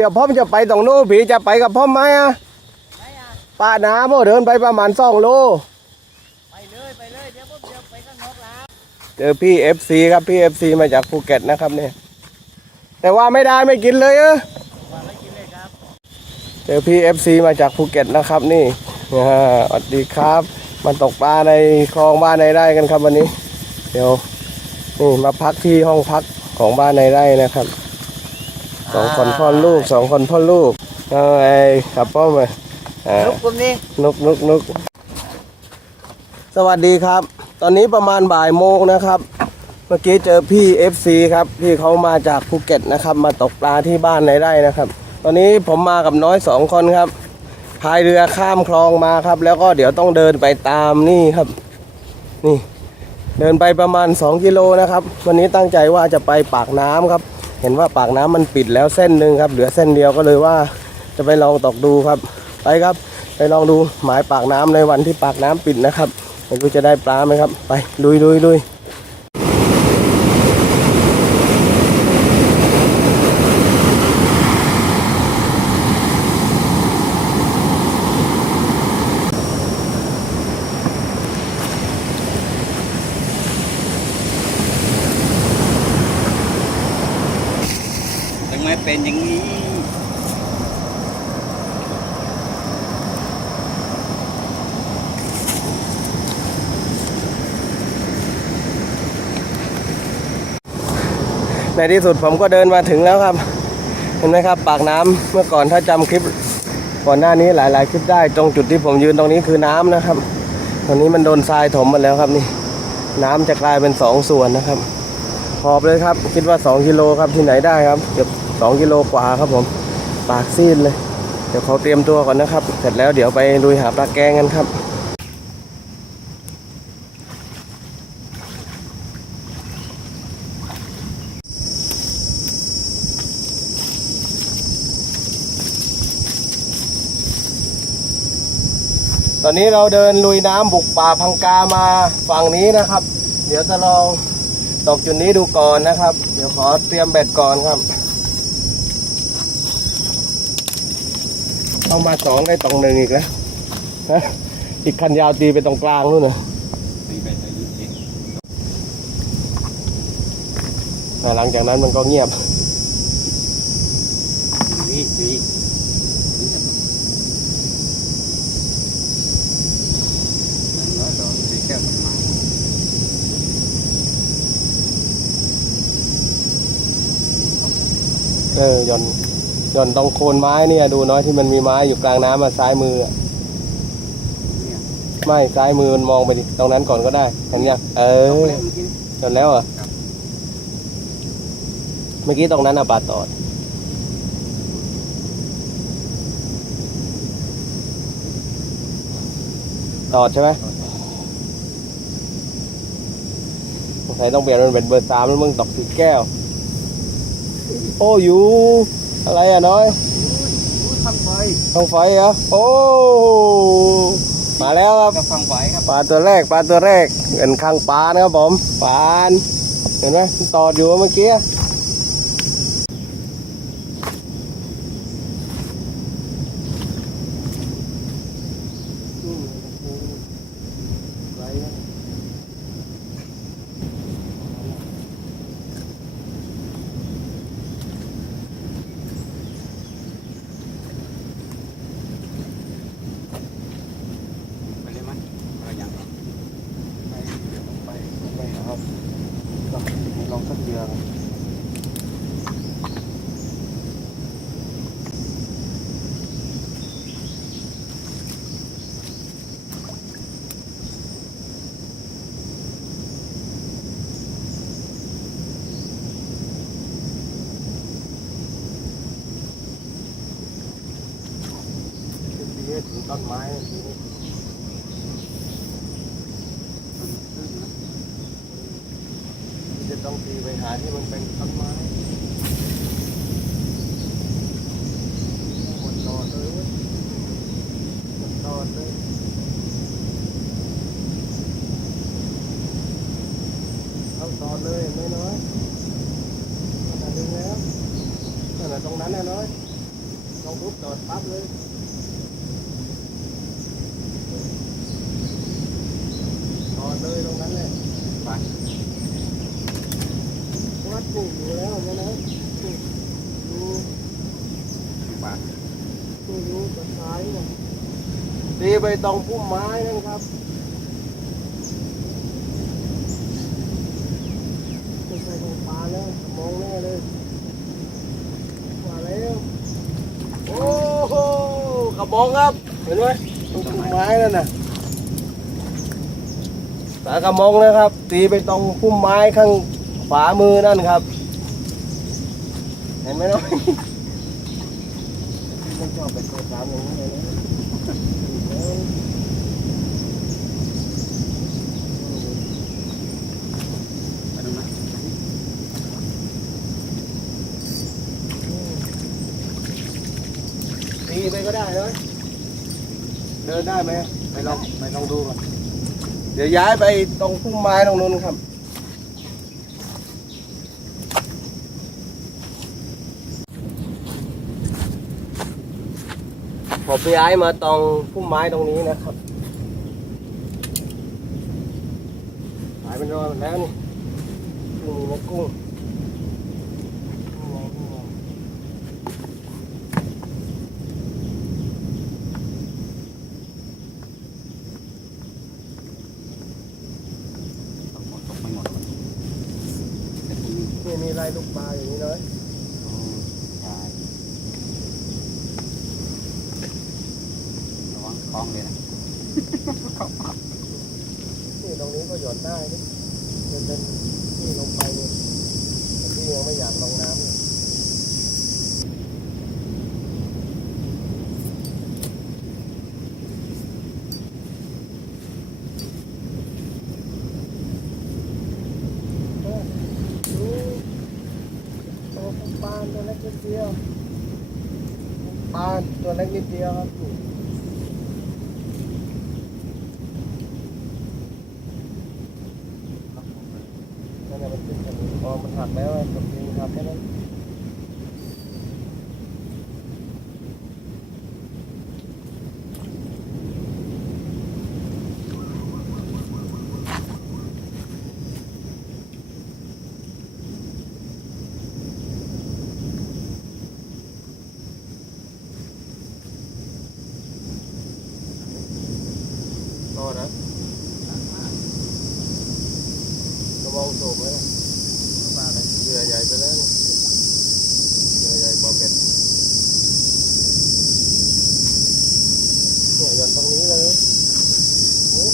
เดี๋ยวพ่อมจะไปตรงโน้ผีจะไปกับพ่อมไหมอะไปอะป้าน้ำโมเดินไปประมาณสองโลไปเลยไปเลยเดี๋ยวผมเดี๋ยวไปข้างนอกแล้วเจอพี่เอฟซีครับพี่เอฟซีมาจากภูเก็ตนะครับเนี่ยแต่ว่าไม่ได้ไม่กินเลยเออว่าไม่กินเลยครับเจอพี่เอฟซีมาจากภูเก็ตนะครับนี่อ่าสวัสดีครับมาตกปลาในคลองบ้านในไร่กันครับวันนี้ เดี๋ยวนี่มาพักที่ห้องพักของบ้านในไร่นะครับ สองคนพ่อลูกสองคนพ่อลูกเอาไอ้ขับป้อมไปอ่าลูกกลุ่มนี้นุกนุกนุกสวัสดีครับ ตอนนี้ประมาณบ่ายโมงนะครับ เมื่อกี้เจอพี่ FC ครับ พี่เขามาจากภูเก็ตนะครับ มาตกปลาที่บ้านในไร่นะครับ ตอนนี้ผมมากับน้อยสองคนครับพายเรือข้ามคลองมาครับ แล้วก็เดี๋ยวต้องเดินไปตามนี่ครับ นี่ เดินไปประมาณ 2 กิโลนะครับ วันนี้ตั้งใจว่าจะไปปากน้ำครับ เห็นว่าปากน้ำมันปิดแล้วเส้นหนึ่งครับ เหลือเส้นเดียวก็เลยว่าจะไปลองตกดูครับ ไปครับ ไปลองดูหมายปากน้ำในวันที่ปากน้ำปิดนะครับไม่รู้จะได้ปลาไหมครับ ไปลุยลุยลุย ทำไมเป็นอย่างนี้ ในที่สุดผมก็เดินมาถึงแล้วครับ เห็นไหมครับ ปากน้ำเมื่อก่อนถ้าจำคลิปก่อนหน้านี้หลาย ๆ คลิปได้ตรงจุดที่ผมยืนตรงนี้คือน้ำนะครับ ตอนนี้มันโดนทรายถมมดแล้วครับนี่ น้ำจะกลายเป็นสองส่วนนะครับหอบเลยครับ คิดว่า 2กิโลครับที่ไหนได้ครับเกือบ2กิโลกว่าครับผมปากซีดเลย เดี๋ยวเขาเตรียมตัวก่อนนะครับ เสร็จแล้วเดี๋ยวไปลุยหาปลาแกงกันครับ อนนี้เราเดินลุยน้ำบุกป่าพังกามาฝั่งนี้นะครับ เดี๋ยวจะลองตกจุดนี้ดูก่อนนะครับ เดี๋ยวขอเตรียมเบ็ดก่อนครับเข้ามาสองได้ตรงหนึ่งอีกแล้วฮะอีกคันยาวตีไปตรงกลางนู่นนะตีไปไปยิงยิงแต่หลังจากนั้นมันก็เงียบ วีวีน้อยดอกสีแก้วมันมา เออหย่อนหย่อนตรงโคนไม้เนี่ย ดูน้อยที่มันมีไม้อยู่กลางน้ำมาซ้ายมืออะเนี่ยไม่ซ้ายมือมันมองไปดิตรงนั้นก่อนก็ได้เห็นยังเออเอาเล่นเมื่อกี้หย่อนแล้วเหรอครับเมื่อกี้ตรงนั้นอะปลาตอดตอดใช่ไหมสงสัยต้องเปลี่ยนมันเป็นเบอร์สามแล้วมึงตกสีแก้ว โอ้ยูอะไรอะน้อยอู้ทำไฟทองไฟเหรอโอ้มาแล้วครับกับฟังไฟครับปลาตัวแรกปลาตัวแรกเป็นข้างปลานะครับผมปลานเห็นไหมมันตอดอยู่เมื่อกี้ไปเลยมั้ยเราอย่าง ไปไปไปครับลองสักเดือนตีให้ถึงต้นไม้ทีนี้ จะต้องตีไปหาที่มันเป็นต้นไม้หมดตอดเลยเว้ยหมดตอดเลยเอา ตอดเลยไม่น้อยขนาดนึงแล้วขนาดตรงนั้นนะน้อยตองปุ๊บจอดปั๊บเลยจอดเลยตรงนั้นเลยไปวัดนี่อยู่แล้วนะนะนี่ดูไปดูดูต้นไม้เนี่ยตีไปตรงพุ่มไม้นั่นครับไม่ใช่ตรงปลาแล้วมองแน่เลยมาแล้วโอ้โหกระบองครับ เห็นไหมตรงพุ่มไม้นั่นน่ะปลากระมงนะครับ ตีไปตรงพุ่มไม้ข้างขวามือนั่นครับ เห็นไหมน้อยไม่ชอบไปโทรถามอย่างนี้เลยนะตีไปก็ได้เลย ดินได้ไหมไปลองไปลองดูก่อนเดี๋ยวย้ายไปตรงพุ่มไม้ตรงนู้นครับ ผมไปย้ายมาตรงพุ่มไม้ตรงนี้นะครับหายเป็นรอยหมดแล้วนี่กุ้งมีนะกุ้งกุ้งไงกุ้งไง ตกหมดตกไม่หมดแต่ตรงนี้ นี่มีลายลูกปลาอย่างนี้เลย โอ้ใช่ระวังคล้องเลยนะ นี่ตรงนี้ก็หย่อน ได้นี่มันเป็นที่ลงไปเนี่ยแต่พี่ยังไม่อยากลงน้ำเนี่ยเออดูตัวปลาตัวเล็กนิดเดียวปลาตัวเล็กนิดเดียวครับ นั่นแหละมันขึ้นกันพอมัน หักแล้วกับยิงหักแค่นั้นโทษนะกระมองสูบไหมนะ ปลาอะไร เรือใหญ่ไปแล้วนี่เรือใหญ่กว่าเป็ดเนี่ยหย่อนตรงนี้เลยนี่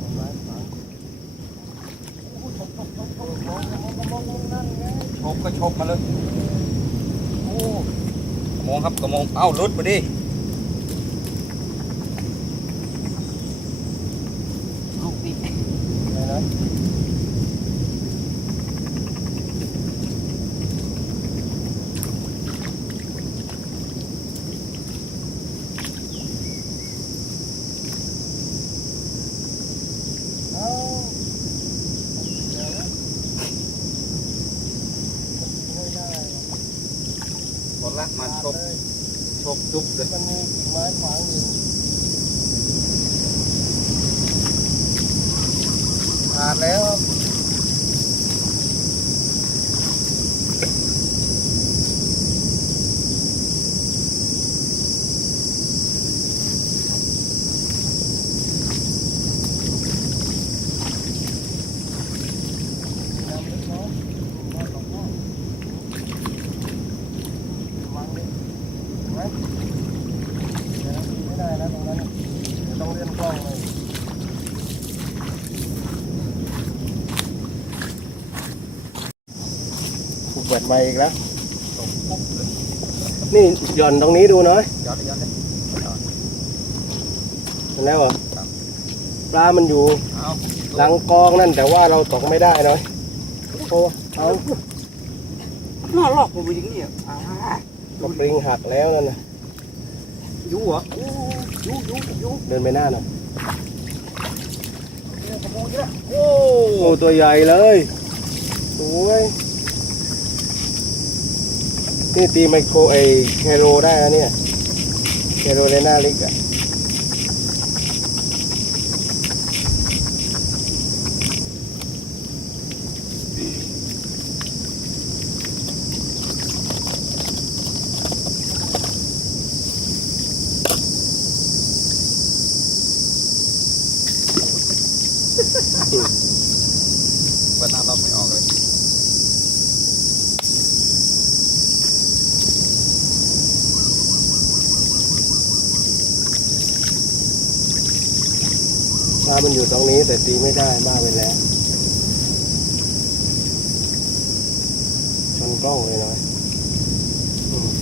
ของร้านขายโอ้โหชกชกชกชกมองมองมองมองนั่นไง ชกก็ชกมาเลย โอ้ กระมงครับกระมงเอ้าลุดไปดิเอาพี่อะไรนะเอาเดี๋ยวนะไม่ได้หรอ กหมดละมาชขาดกเลยชกจุ๊บเลยมันมีกิ่งไม้ขวางอยู่ขาดแล้วครับน้ำลึกเนาะน้ำตกเนาะระวังดิเห็น ไม่ได้นะตรงนั้นเดี๋ยวต้องเลื่อนกล้องเลยผูกแบตมาอีกแล้ว นี่หย่อนตรงนี้ดูหน่อยย้อนเลยย้อนเลยเห็นแล้วเหรอปลามันอยู่เอาหลังกองนั่นแต่ว่าเราตกไม่ได้เนาะโอ้เอา น่าลอกผมไปอย่างนี้อะ อ่ากระปริงหักแล้วนั่นนะอยู่เหรออยู่อยู่อยู่อยู่เดินไปหน้าหน่อยขโมยแล้วโอ้โอ้ตัวใหญ่เลยสวยนี่ตีไมโครไอแคโรได้นะเนี่ยแคโรเลน่าลิกอะ วันนั้นเราไม่ออกเลยปลามันอยู่ตรงนี้แต่ตีไม่ได้บ้าไปแล้วชนกล้องเลยนะ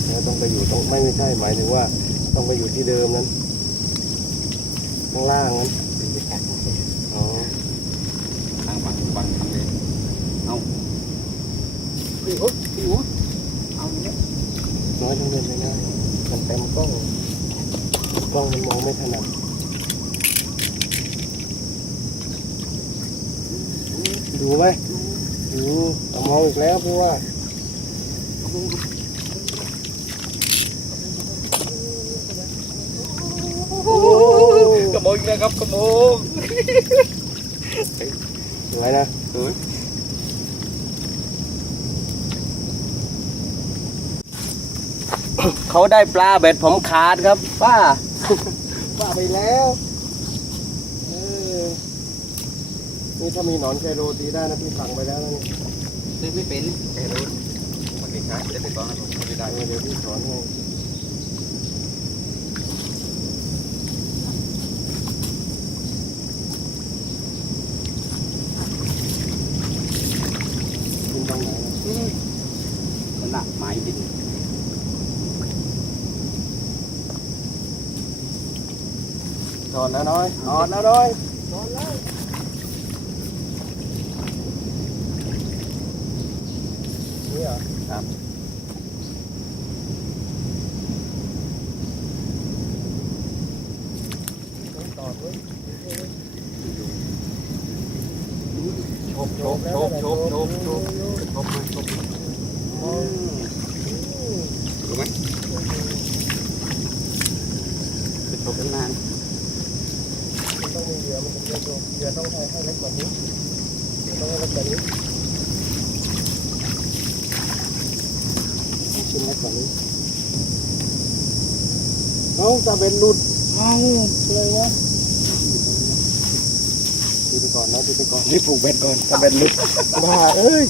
แล้วต้องไปอยู่ตรงไม่ไม่ใช่หมายถึงว่า ต้องไปอยู่ที่เดิมนั้นข้างล่างนั้นอ๋อางบังบังทำเลยเอาพี่โอ๊ตพี่โอ๊ตเอาเนี่ยน้อยต้องเดินไปได้มันเต็มกล้องกล้องมันมองไม่ถนัดดูไหมดูเอามองอีกแล้วพี่ว่าขโมยอีกแล้วครับขโมย สวยนะเฮ้ยเขาได้ปลาเบ็ดผมขาดครับ ป้า ป้าไปแล้วเออนี่ถ้ามีหนอนไคโรตีได้นะพี่สั่งไปแล้วนะนี่ซื้อไม่เป็นแกรู้มันไม่ใช่จะไปตอนนั้นผมไม่ได้เออเดี๋ยวพี่สอนให้กินตรงไหนนะ มัน หนักไม้ดินถอนนะน้อยถอนนะน้อยถอนแล้วนี่เหรอ ครับ ต้องตอดไว้ โชบโชบโชบโชบโชบโชบโชบมาโชบรู้ไหมจะโชบ ตั้งนานมันต้องมีเหยื่อมันถึงจะโดนเหยื่อต้องให้ให้เล็กกว่านี้เหยื่อต้องให้เล็กกว่านี้ชิ้นเล็กกว่านี้เอาตาเบ็นหลุดเอาเลยวะดีไปก่อนนะดีไปก่อนรีบผูกเบ็ดก่อนตาเบ็นหลุดบ้าเอ้ย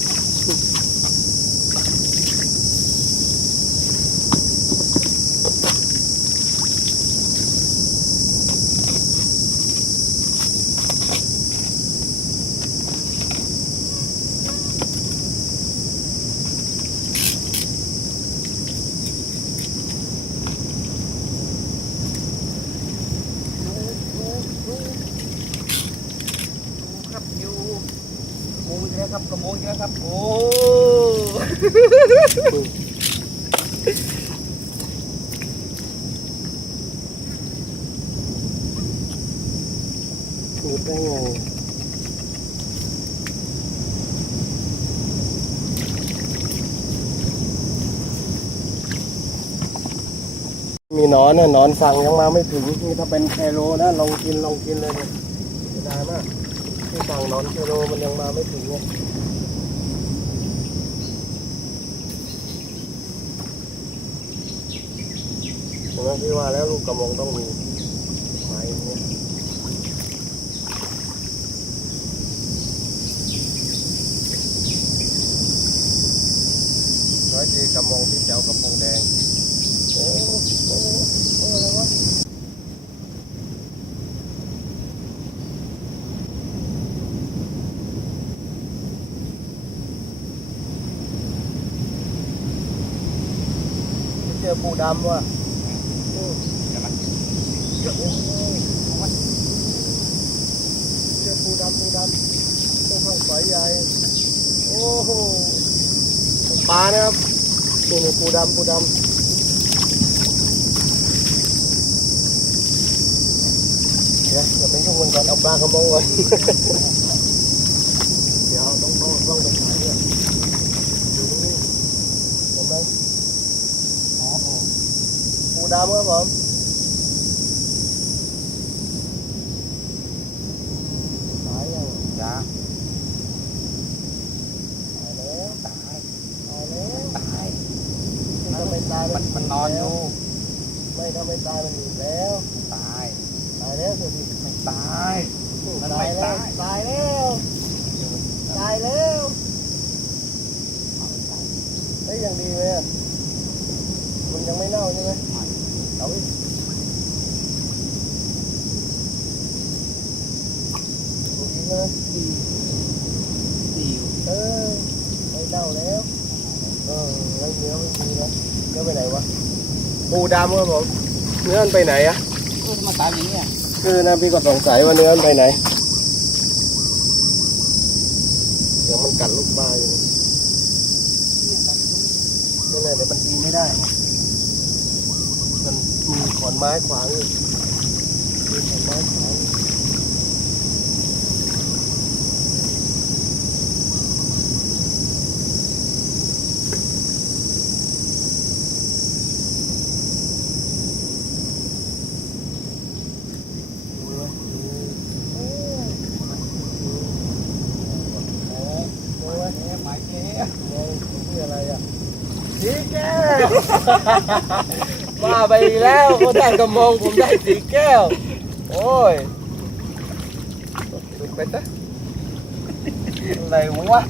ครับอยู่ขโมยอีกแล้วครับ โมยอีกแล้วครับ โอ้หลุดได้ไงมีนอนน่ะนอนสั่งยังมาไม่ถึงนี่ถ้าเป็นแคโรนะลองกินลองกินเลยเนี่ยเสียดายมากที่สั่งนอนแคโรมันยังมาไม่ถึงเนี่ย ผมว่าพี่ว่าแล้วลูกกระมงต้องมีไม้อย่างเงี้ยร้อยจีกระมงพี่เจ้ากระมงแดง โอ้โหโอ้โอ้อะไรวะเจอปูดำว่ะโอ้ จะมา โอ้ ปูดำปูดำต้องข้างฝายใหญ่ โอ้โหปลานะครับนี่นี่ปูดำปูดำเดี๋ยวอย่าไปยุ่งมันก่อนเอาปลากระมงก่อน เดี๋ยวต้องต้องต้องไปถ่ายด้วยดูตรงนี้เห็นไหมอ๋ออ๋อปูดำครับผมตายยัง จ้า ตายแล้วตายตายแล้ว ตาย ถ้าไม่ตาย มั นมันนอนอยู่ไม่ถ้าไม่ตายมันอยู่แล้วตายตายแล้วสิไม่ตายมันไม่ตายแล้วตายตายแล้วตายแล้วเฮ้ยยังดีไหมอะมันยังไม่เน่าใช่ไหมเอาอีกดีใช่ไหม ดีดี เออไม่เน่าแล้วเออ แล้วเนื้อไม่มีแล้วเนื้อไปไหนวะปูดำครับผมเนื้อมันไปไหนอะเออมาตายอย่างนี้อะคือนะพี่ก็สงสัยว่าเนื้อมันไปไหนเดี๋ยวมันกัดลูกปลาอยู่นี่นั่นแหละเดี๋ยวมันยิงไม่ได้ไงมันมีขอนไม้ขวางอยู่มีขอนไม้ขวางอยู่ดูนะดูเอ้ยโอ้โห โอ้ยหมายเจ๊ มองนี่อะไรอะสีแก้ว บ้าไปแล้วเขาได้กระมองผมได้สีแก้ว โอ้ยไปซะอะไรวะ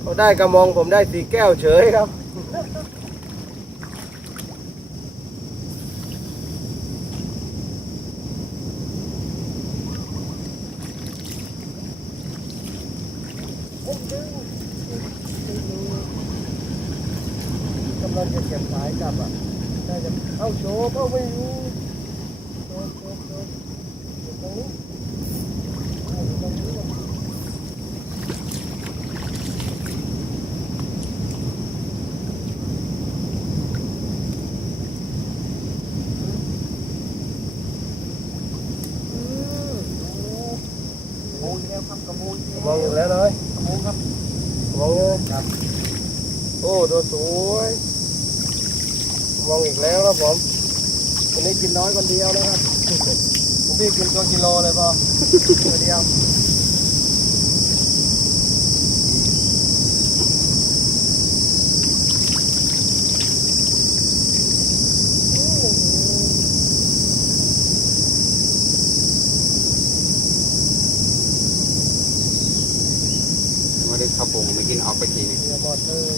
เขาได้กระมองผมได้สีแก้วเฉยครับ กำลังจะเก็บสายกลับอะน่าจะเข้าโชว์เข้าไม่รู้โชว์โชว์โชว์อยู่ตรงนี้อ่าอยู่ตรงนี้อะอืม โอ้ยแล้ว ครับกระมูลมองอยู่แล้วเลยกระมูลครับมองเลยครับ โอ้ตัวสวยมองอีกแล้วครับผมวันนี้กินน้อยคนเดียวนะครับผมพี่กินตัวกิโลเลยพอคนเดียว ไม่ได้เข้าปรุงไม่ กินออกไปทีนึง เดี๋ยวหมดเลย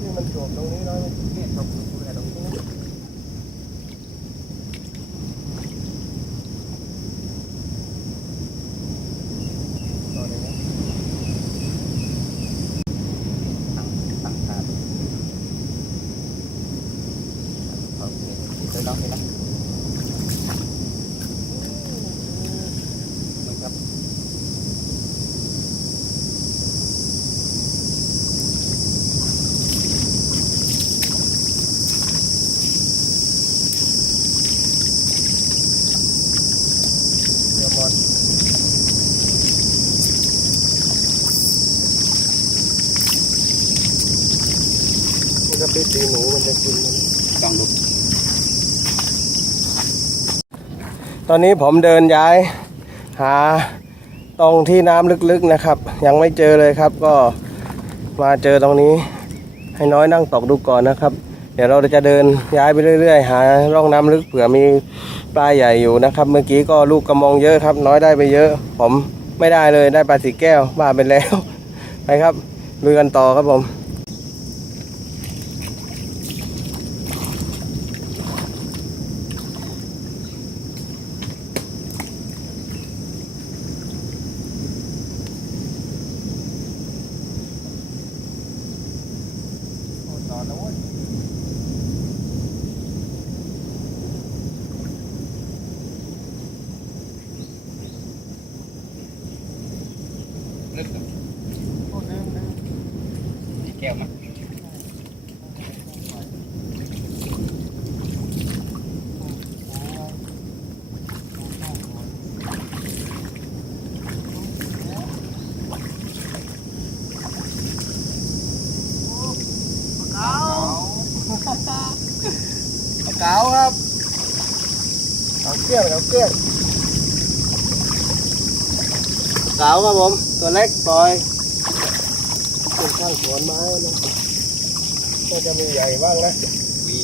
นี่มันจบตรงนี้แล้วนี่จบตรงนี้ตรงนี้ ต่อเลยนะ ตั้งตั้งขาดโอเคเดี๋ยวน้องเห็นนะมันครับ เดี๋ยวหมดนี่ก็ปิดตีหนูมันจะกิน ต้องดู ตอนนี้ผมเดินย้ายหาตรงที่น้ำลึกๆนะครับ ยังไม่เจอเลยครับ ก็มาเจอตรงนี้ ให้น้อยนั่งตกดูก่อนนะครับ เดี๋ยวเราจะเดินย้ายไปเรื่อย ๆ หาร่องน้ำลึกเผื่อมีปลาใหญ่อยู่นะครับ เมื่อกี้ก็ลูกกระมองเยอะครับ น้อยได้ไปเยอะ ผมไม่ได้เลยได้ปลาสีแก้วบ้าไปแล้วไปครับลุยกันต่อครับผม ต่อแล้วเว้ยลึกอะมีแก้วมั้ย เก๋าครับ เอาเกลี้ยงเอาเกลี้ยงเก๋าครับผม ตัวเล็กปล่อยเป็นข้างสวนไม้นะก็จะมีใหญ่บ้างนะ มี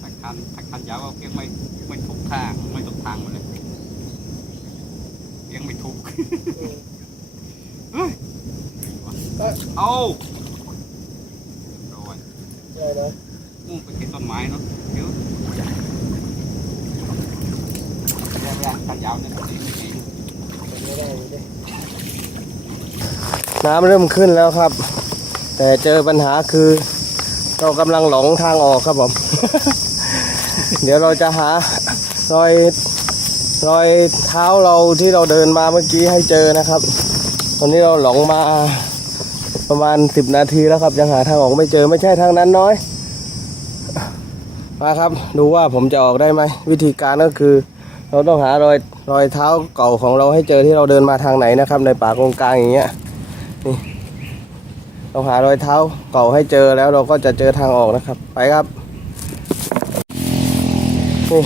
ถ้าคันถ้าคันยาวก็เพียงไม่ไม่ถูกทางไม่ถูกทางหมดเลยเพียงไม่ถูกเฮ้ยเอาโดน ใช่นะ มุ่งไปที่ต้นไม้เนาะเดี๋ยว แย่ๆคันยาวเนี่ยดีไม่ดีน้ำเริ่มขึ้นแล้วครับ แต่เจอปัญหาคือ เรากำลังหลงทางออกครับผม เดี๋ยวเราจะหารอยรอยเท้าเราที่เราเดินมาเมื่อกี้ให้เจอนะครับ ตอนนี้เราหลงมาประมาณสิบนาทีแล้วครับยังหาทางออกไม่เจอไม่ใช่ทางนั้นน้อย มาครับ ดูว่าผมจะออกได้ไหมวิธีการก็คือ เราต้องหารอยรอยเท้าเก่าของเราให้เจอที่เราเดินมาทางไหนนะครับ ในป่ากงกลางอย่างเงี้ยนี่เราหารอยเท้าเก่าให้เจอแล้วเราก็จะเจอทางออกนะครับ ไปครับนี่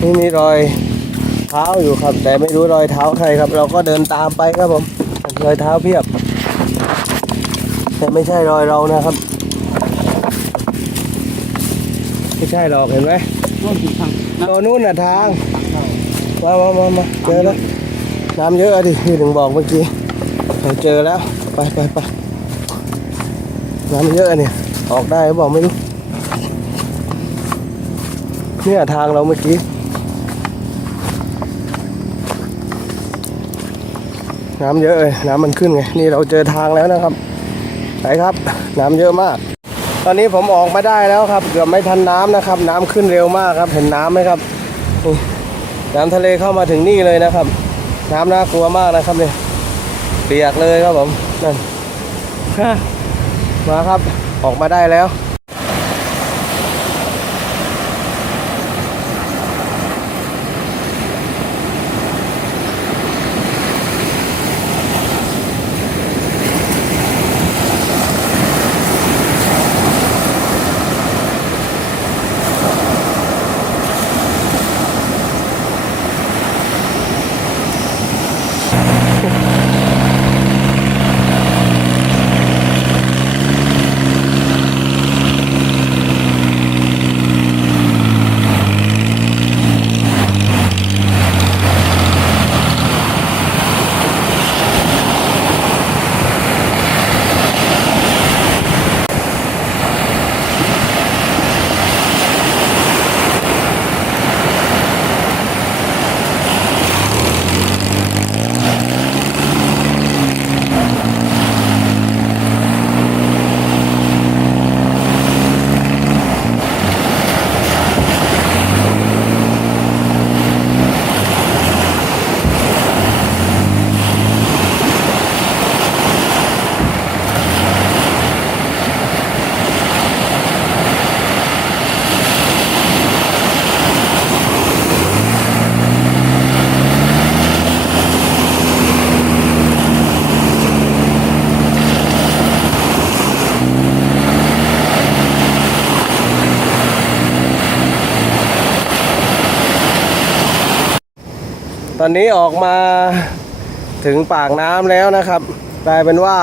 นี่มีรอยเท้าอยู่ครับ แต่ไม่รู้รอยเท้าใครครับ เราก็เดินตามไปครับผมรอยเท้าเพียบ แต่ไม่ใช่รอยเรานะครับ ไม่ใช่หรอกเห็นไหมโน่นอยู่ทาง ตัวนู้นน่ะทางมามามามาเจอแล้วน้ำเยอะอะดิพี่ถึงบอกเมื่อกี้เราเจอแล้วไปไปไปน้ำเยอะเนี่ยออกได้หรือเปล่าไม่รู้เนี่ยทางเราเมื่อกี้ น้ำเยอะเลยน้ำมันขึ้นไง นี่เราเจอทางแล้วนะครับไปครับ น้ำเยอะมาก ตอนนี้ผมออกมาได้แล้วครับ เกือบไม่ทันน้ำนะครับ น้ำขึ้นเร็วมากครับ เห็นน้ำไหมครับนี่น้ำทะเลเข้ามาถึงนี่เลยนะครับ น้ำน่ากลัวมากนะครับเนี่ยเปียกเลยครับผมนั่นมาครับออกมาได้แล้ว ตอนนี้ออกมาถึงปากน้ำแล้วนะครับกลายเป็นว่า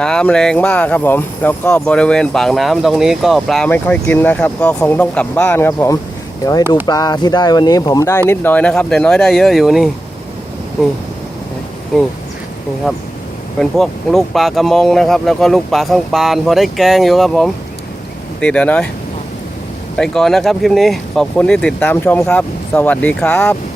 น้ำแรงมากครับผม แล้วก็บริเวณปากน้ำตรงนี้ก็ปลาไม่ค่อยกินนะครับ ก็คงต้องกลับบ้านครับผม เดี๋ยวให้ดูปลาที่ได้วันนี้ผมได้นิดหน่อยนะครับ แต่น้อยได้เยอะอยู่นี่ นี่นี่นี่ครับ เป็นพวกลูกปลากระมงนะครับ แล้วก็ลูกปลาข้างปาน พอได้แกงอยู่ครับผม ติดเดี๋ยวน้อย ไปก่อนนะครับคลิปนี้ขอบคุณที่ติดตามชมครับ สวัสดีครับ